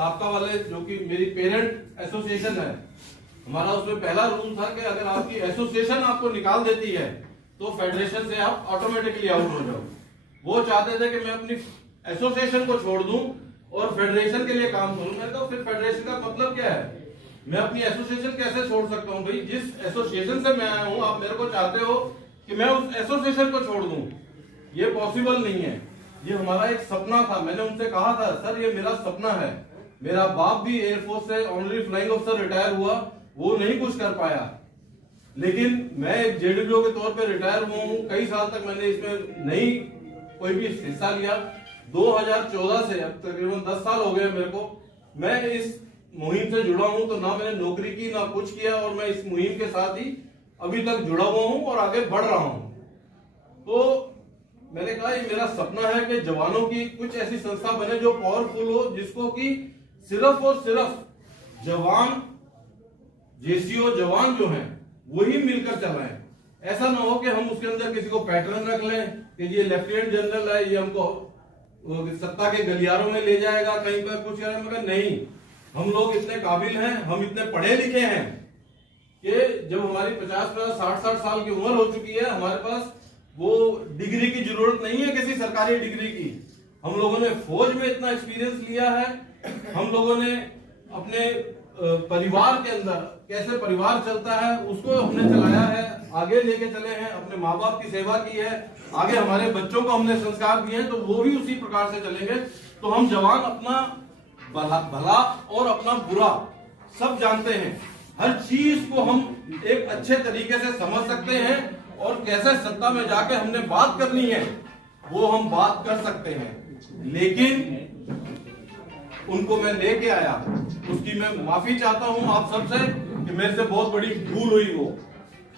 साबका वाले जो कि मेरी पेरेंट एसोसिएशन है, हमारा उसमें पहला रूल था कि अगर आपकी एसोसिएशन आपको निकाल देती है तो फेडरेशन से आप ऑटोमेटिकली आउट हो जाओ। वो चाहते थे कि मैं अपनी एसोसिएशन को छोड़ दूं और फेडरेशन के लिए काम करूं। मैंने कहा फिर फेडरेशन का मतलब क्या है? मैं अपनी एसोसिएशन कैसे छोड़ सकता हूं? भाई जिस एसोसिएशन से मैं आया हूं, आप मेरे को चाहते हो कि मैं उस एसोसिएशन को छोड़ दूं, ये पॉसिबल नहीं है। ये हमारा एक सपना था। मैंने उनसे कहा था, सर ये मेरा सपना है। मेरा बाप भी एयरफोर्स से ऑनरी फ्लाइंग ऑफिसर रिटायर हुआ, वो नहीं कुछ कर पाया, लेकिन मैं एक जेडब्ल्यू के तौर पे रिटायर हुआ हूँ। कई साल तक मैंने इसमें नहीं कोई भी हिस्सा लिया। 2014 से अब तकरीबन 10 साल हो गए मेरे को, मैं इस मुहिम से जुड़ा हूं। तो ना मैंने नौकरी की ना कुछ किया, और मैं इस मुहिम के साथ ही अभी तक जुड़ा हुआ हूं और आगे बढ़ रहा हूं। तो मैंने कहा ये मेरा सपना है कि जवानों की कुछ ऐसी संस्था बने जो पावरफुल हो, जिसको कि सिर्फ और सिर्फ जवान, जेसीओ जवान जो हैं वही मिलकर चलाएं। ऐसा ना हो कि हम उसके अंदर किसी को पैटर्न रख लें कि ये लेफ्टिनेंट जनरल है, ये हमको सत्ता के गलियारों में ले जाएगा, कहीं पर कुछ करेगा। नहीं, हम लोग इतने काबिल हैं, हम इतने पढ़े लिखे हैं कि जब हमारी 50-60 साल की उम्र हो चुकी है, हमारे पास वो डिग्री की जरूरत नहीं है, किसी सरकारी डिग्री की। हम लोगों ने फौज में इतना एक्सपीरियंस लिया है, हम लोगों ने अपने परिवार के अंदर कैसे परिवार चलता है उसको हमने चलाया है, आगे लेके चले हैं, अपने माँ बाप की सेवा की है, आगे हमारे बच्चों को हमने संस्कार दिए हैं, तो वो भी उसी प्रकार से चलेंगे। तो हम जवान अपना भला और अपना बुरा सब जानते हैं। हर चीज को हम एक अच्छे तरीके से समझ सकते हैं, और कैसे सत्ता में जाके हमने बात करनी है वो हम बात कर सकते हैं। लेकिन उनको मैं लेके आया, उसकी मैं माफी चाहता हूं आप सबसे कि मेरे से बहुत बड़ी भूल हुई वो।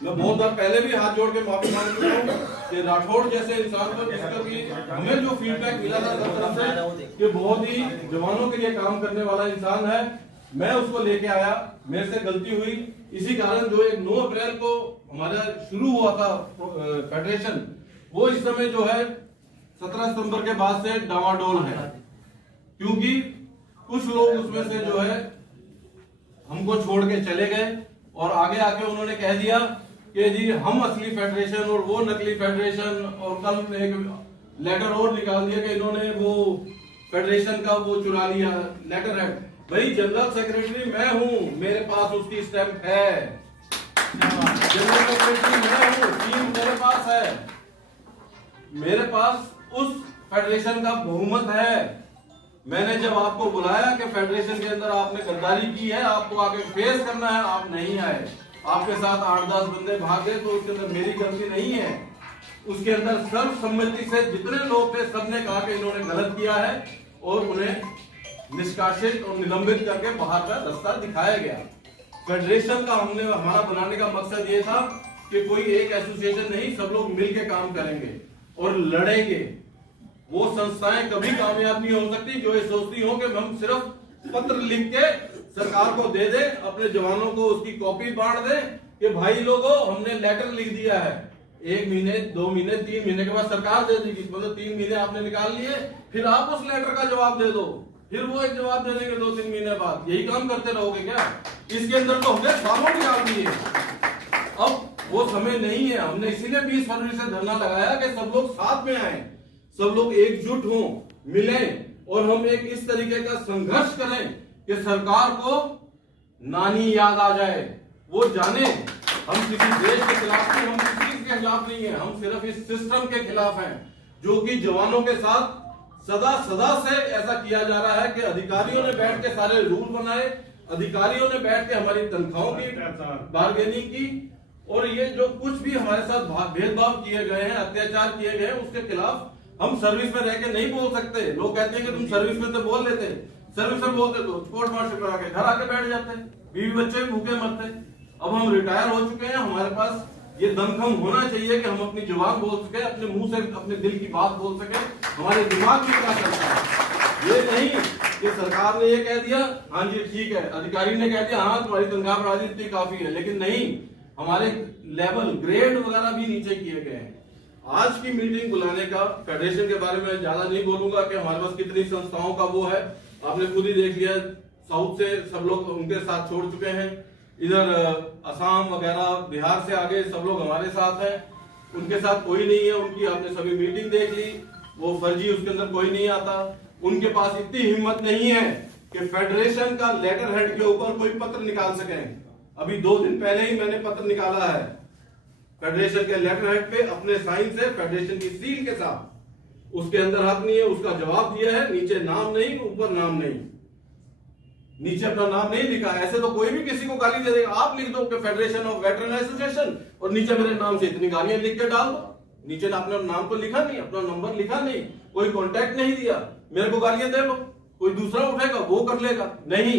मैं बहुत बार पहले भी हाथ जोड़ के माफी मांग चुका हूं कि राठौड़ जैसे इंसान को, जिसका कि हमें जो फीडबैक मिला था सब तरफ से कि बहुत ही जवानों के लिए काम करने वाला इंसान है, मैं उसको लेके आया, मेरे से गलती हुई। इसी कारण जो एक 9 अप्रैल को हमारा शुरू हुआ था फेडरेशन, वो इस समय जो है 17 सितंबर के बाद से डावाडोल है, क्योंकि कुछ लोग उसमें से जो है हमको छोड़ के चले गए और आगे आके उन्होंने कह दिया कि जी हम असली फेडरेशन और वो नकली फेडरेशन, और कल एक लेटर और निकाल दिया कि इन्होंने वो फेडरेशन का वो चुरा लिया लेटर हेड। भाई जनरल सेक्रेटरी मैं हूं, मेरे पास उसकी स्टैंप है, जनरल सेक्रेटरी मैं हूं, टीम मेरे पास है, मेरे पास उस फेडरेशन का बहुमत है। मैंने जब आपको बुलाया कि फेडरेशन के अंदर आपने गद्दारी की है, आपको आके फेस करना है, आप नहीं आए, आपके साथ 8-10 बंदे भागे, तो उसके अंदर मेरी गलती नहीं है। उसके अंदर सर्वसम्मति से जितने लोग थे सबने कहा कि इन्होंने गलत किया है, और उन्हें निष्कासित और निलंबित करके बाहर का रास्ता दिखाया गया। फेडरेशन का हमारा बनाने का मकसद ये था कि कोई एक एसोसिएशन नहीं, सब लोग मिलकर काम करेंगे और लड़ेंगे। वो संस्थाएं कभी कामयाब नहीं हो सकती जो ये सोचती हो कि हम सिर्फ पत्र लिख के सरकार को दे दे, अपने जवानों को उसकी कॉपी बांट दे कि भाई लोगों हमने लेटर लिख दिया है। 1 महीने 2 महीने 3 महीने के बाद सरकार दे देगी, मतलब 3 महीने आपने निकाल लिए, फिर आप उस लेटर का जवाब दे दो, फिर वो एक जवाब दे देंगे 2-3 महीने बाद। यही काम करते रहोगे क्या? इसके अंदर तो हमने सालों निकाल दिए। अब वो समय नहीं है, हमने इसीलिए 20 फरवरी से धरना लगाया कि सब लोग साथ में आए, सब लोग एकजुट हों, मिलें, और हम एक इस तरीके का संघर्ष करें कि सरकार को नानी याद आ जाए, वो जाने हम किसी देश के खिलाफ नहीं, हम किसी के खिलाफ नहीं है, हम सिर्फ इस सिस्टम के खिलाफ हैं जो कि जवानों के साथ सदा से ऐसा किया जा रहा है कि अधिकारियों ने बैठ के सारे रूल बनाए, अधिकारियों ने बैठ के हमारी तनख्वाहों की बार्गेनिंग की, और ये जो कुछ भी हमारे साथ भेदभाव किए गए हैं, अत्याचार किए गए हैं, उसके खिलाफ हम सर्विस में रह के नहीं बोल सकते। लोग कहते हैं कि तुम सर्विस में तो बोल लेते, सर्विस में बोलते तो कोर्ट मार्शल करा के घर आके बैठ जाते, बीवी बच्चे भूखे मरते। अब हम रिटायर हो चुके हैं, हमारे पास ये दमखम होना चाहिए कि हम अपनी जुबान बोल सके, अपने मुंह से अपने दिल की बात बोल सके, हमारे दिमाग में क्या चलता है। ये नहीं कि सरकार ने ये कह दिया हाँ जी ठीक है, अधिकारी ने कह दिया हाँ तुम्हारी तनख्वाह बढ़ा दी इतनी काफी है, लेकिन नहीं, हमारे लेवल ग्रेड वगैरह भी नीचे किए गए हैं। आज की मीटिंग बुलाने का, फेडरेशन के बारे में ज्यादा नहीं बोलूंगा कि हमारे पास कितनी संस्थाओं का वो है, आपने खुद ही देख लिया, साउथ से सब लोग उनके साथ छोड़ चुके हैं, इधर असम वगैरह बिहार से आगे सब लोग हमारे साथ हैं, उनके साथ कोई नहीं है। उनकी आपने सभी मीटिंग देख ली, वो फर्जी, उसके अंदर कोई नहीं आता। उनके पास इतनी हिम्मत नहीं है कि फेडरेशन का लेटर हेड के ऊपर कोई पत्र निकाल सकें। अभी 2 दिन पहले ही मैंने पत्र निकाला है फेडरेशन के लेटर हेड पे अपने साइन से, फेडरेशन की सील के साथ, उसके अंदर हक नहीं है, उसका जवाब दिया है, नीचे नाम नहीं, ऊपर नाम नहीं, नीचे अपना नाम नहीं लिखा। ऐसे तो कोई भी किसी को गाली दे देगा, आप लिख दो कि फेडरेशन ऑफ वेटरन एसोसिएशन और नीचे मेरे नाम से इतनी गालियां लिख के डाल दो। नीचे अपना नाम तो लिखा नहीं, अपना नंबर लिखा नहीं, कोई कॉन्टेक्ट नहीं दिया, मेरे को गालियां दे लो, कोई दूसरा उठेगा वो कर लेगा। नहीं,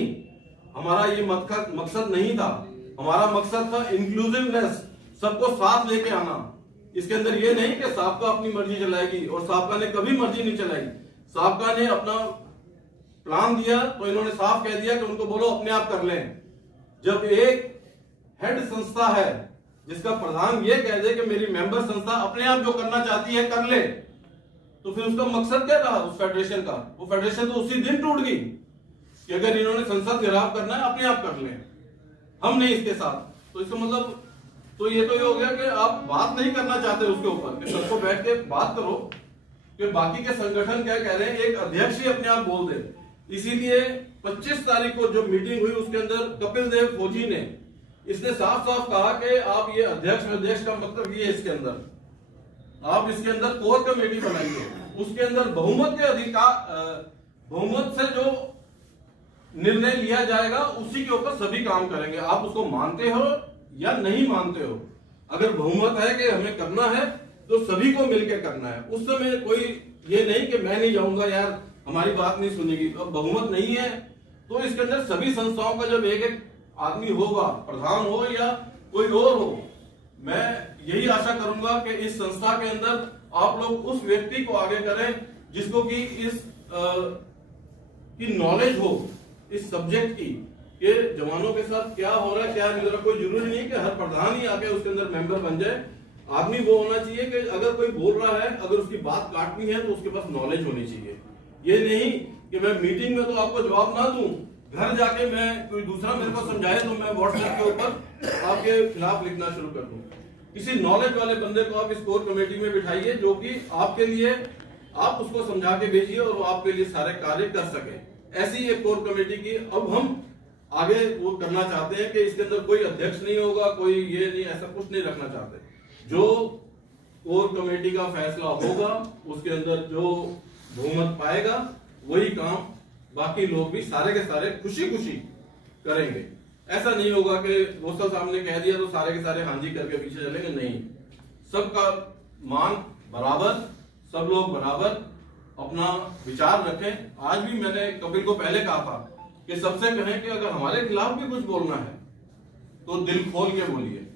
हमारा ये मकसद नहीं था। हमारा मकसद था इंक्लूसिवनेस, सबको साथ लेके आना। इसके अंदर ये नहीं कि साबका अपनी मर्जी चलाएगी, और साबका ने कभी मर्जी नहीं चलाई। साबका ने अपना प्लान दिया तो इन्होंने साफ कह दिया कि उनको बोलो अपने आप कर लें। जब एक हेड संस्था है जिसका प्रधान ये कह दे कि मेरी मेंबर संस्था अपने आप जो करना चाहती है कर ले, तो फिर उसका मकसद क्या रहा उस फेडरेशन का? वो फेडरेशन तो उसी दिन टूट गई कि अगर इन्होंने संसद घेराव करना है अपने आप कर लें, हम नहीं इसके साथ। तो इसका मतलब तो ये हो गया कि आप बात नहीं करना चाहते उसके ऊपर, कि सबको बैठ के बात करो कि बाकी के संगठन क्या कह रहे हैं, एक अध्यक्ष ही अपने आप बोल दे। इसीलिए 25 तारीख को जो मीटिंग हुई उसके अंदर कपिल देव फौजी ने इसने साफ साफ कहा कि आप ये अध्यक्ष का मतलब ये, इसके अंदर आप इसके अंदर कोर कमेटी बनाइए, उसके अंदर बहुमत के अधिकार, बहुमत से जो निर्णय लिया जाएगा उसी के ऊपर सभी काम करेंगे। आप उसको मानते हो या नहीं मानते हो, अगर बहुमत है कि हमें करना है तो सभी को मिलकर करना है। उस समय कोई ये नहीं कि मैं नहीं जाऊंगा यार, हमारी बात नहीं सुनेगी। अब बहुमत नहीं है तो इसके अंदर सभी संस्थाओं का जब एक आदमी होगा, प्रधान हो या कोई और हो, मैं यही आशा करूंगा कि इस संस्था के अंदर आप लोग उस व्यक्ति को आगे करें जिसको कि इस की नॉलेज हो इस सब्जेक्ट की, कि जवानों के साथ क्या हो रहा है क्या नहीं हो रहा। कोई जरूरी नहीं कि हर प्रधान ही आके उसके अंदर मेंबर बन जाए। आदमी वो होना चाहिए कि अगर कोई बोल रहा है, अगर उसकी बात काटनी है तो उसके पास नॉलेज होनी चाहिए। ये नहीं कि मैं मीटिंग में तो आपको जवाब ना दूं, घर जाके मैं कोई दूसरा मेरे को समझाए तो मैं व्हाट्सएप के ऊपर आपके खिलाफ लिखना शुरू कर दूं। किसी नॉलेज वाले बंदे को आप इस कोर कमेटी में बिठाइए जो कि आपके लिए, आप उसको समझा के भेजिए और वो आपके लिए सारे कार्य कर सके। ऐसी एक कोर कमेटी की अब हम आगे वो करना चाहते हैं कि इसके अंदर कोई अध्यक्ष नहीं होगा, कोई ये नहीं, ऐसा कुछ नहीं रखना चाहते। जो कोर कमेटी का फैसला होगा उसके अंदर जो बहुमत पाएगा वही काम बाकी लोग भी सारे के सारे खुशी खुशी करेंगे। ऐसा नहीं होगा कि दोस्तों सामने कह दिया तो सारे के सारे हांजी करके पीछे चलेंगे, नहीं। सबका मान बराबर, सब लोग बराबर अपना विचार रखें। आज भी मैंने कपिल को पहले कहा था कि सबसे कहें कि अगर हमारे खिलाफ भी कुछ बोलना है तो दिल खोल के बोलिए।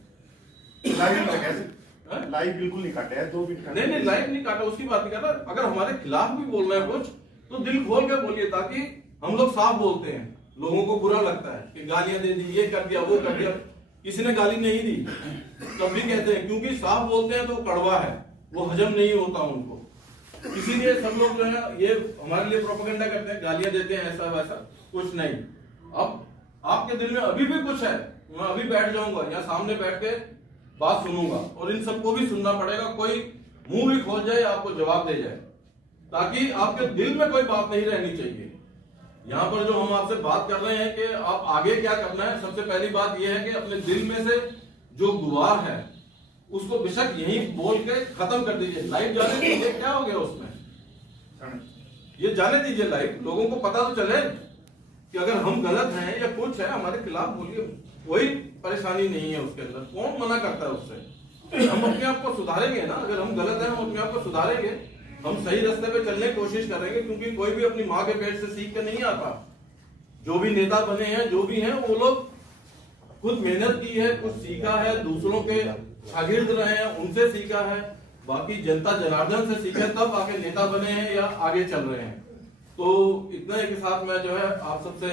लाइव बिल्कुल नहीं काटा है, 2 मिनट नहीं लाइव नहीं काटा, उसकी बात नहीं कर रहा। अगर हमारे खिलाफ भी बोलना है कुछ तो दिल खोल के बोलिए, ताकि हम लोग साफ बोलते हैं। लोगों को बुरा लगता है कि गालियां दे दी, ये कर दिया, वो कर दिया। किसी ने गाली नहीं दी तब भी कहते हैं, क्योंकि साफ बोलते हैं तो कड़वा है, वो हजम नहीं होता उनको। इसीलिए सब लोग जो है ये हमारे लिए प्रोपेगेंडा करते हैं, गालियां देते हैं, ऐसा वैसा कुछ नहीं। अब आपके दिल में अभी भी कुछ है, मैं अभी बैठ जाऊंगा या सामने बैठ के बात सुनूंगा, और इन सबको भी सुनना पड़ेगा। कोई मुंह भी खोल जाए आपको जवाब दे जाए, ताकि आपके दिल में कोई बात नहीं रहनी चाहिए। यहाँ पर जो हम आपसे बात कर रहे हैं कि आप आगे क्या करना है, सबसे पहली बात यह है कि अपने दिल में से जो गुवार है उसको बेशक यही बोल के खत्म कर दीजिए। लाइव जाने दीजिए, क्या हो गया उसमें, ये जाने दीजिए लाइव, लोगों को पता तो चले कि अगर हम गलत हैं या कुछ है हमारे खिलाफ बोलिए, कोई परेशानी नहीं है उसके अंदर। कौन मना करता है उससे? हम अपने आप को सुधारेंगे ना, अगर हम गलत हैं हम अपने आप को सुधारेंगे, हम सही रास्ते पे चलने की कोशिश करेंगे। क्योंकि कोई भी अपनी माँ के पेट से सीख कर नहीं आता। जो भी नेता बने हैं, जो भी हैं, वो लोग खुद मेहनत की है, कुछ सीखा है, दूसरों के शागिर्द रहे हैं, उनसे सीखा है, बाकी जनता जनार्दन से सीखे तब आगे नेता बने हैं या आगे चल रहे हैं। तो इतना के साथ मैं जो है आप सबसे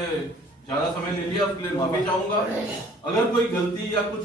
ज्यादा समय ले लिया, उसके लिए माफी चाहूंगा। अगर कोई गलती या कुछ